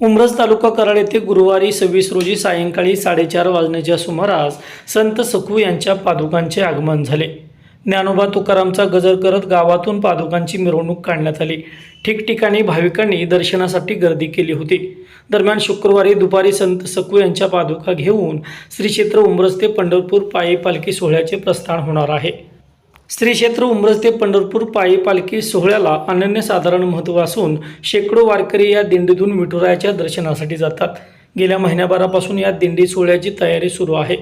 उमरज तालुका कराड येथे गुरुवारी 26 रोजी सायंकाळी 4:30 वाजण्याच्या सुमारास संत सखू यांच्या पादुकांचे आगमन झाले। ज्ञानोबा तुकारामचा गजर करत गावातून पादुकांची मिरवणूक काढण्यात आली। ठिकठिकाणी भाविकांनी दर्शनासाठी गर्दी केली होती। दरम्यान शुक्रवारी दुपारी संत सखू यांच्या पादुका घेऊन श्री क्षेत्र उमरज ते पंढरपूर पायी पालखी सोहळ्याचे प्रस्थान होणार आहे। श्री क्षेत्र उमरज ते पंढरपूर पायी पालखी सोहळ्याला अनन्यसाधारण महत्त्व असून शेकडो वारकरी या दिंडीतून विठुरायाच्या दर्शनासाठी जातात। गेल्या महिन्याभरापासून या दिंडी सोहळ्याची तयारी सुरू आहे।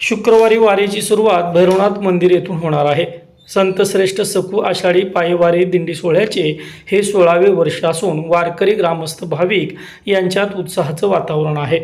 शुक्रवारी वारीची सुरुवात भैरवनाथ मंदिर येथून होणार आहे। संत श्रेष्ठ सखू आषाढी पायीवारी दिंडी सोहळ्याचे हे 16वे वर्ष असून वारकरी ग्रामस्थ भाविक यांच्यात उत्साहाचं वातावरण आहे।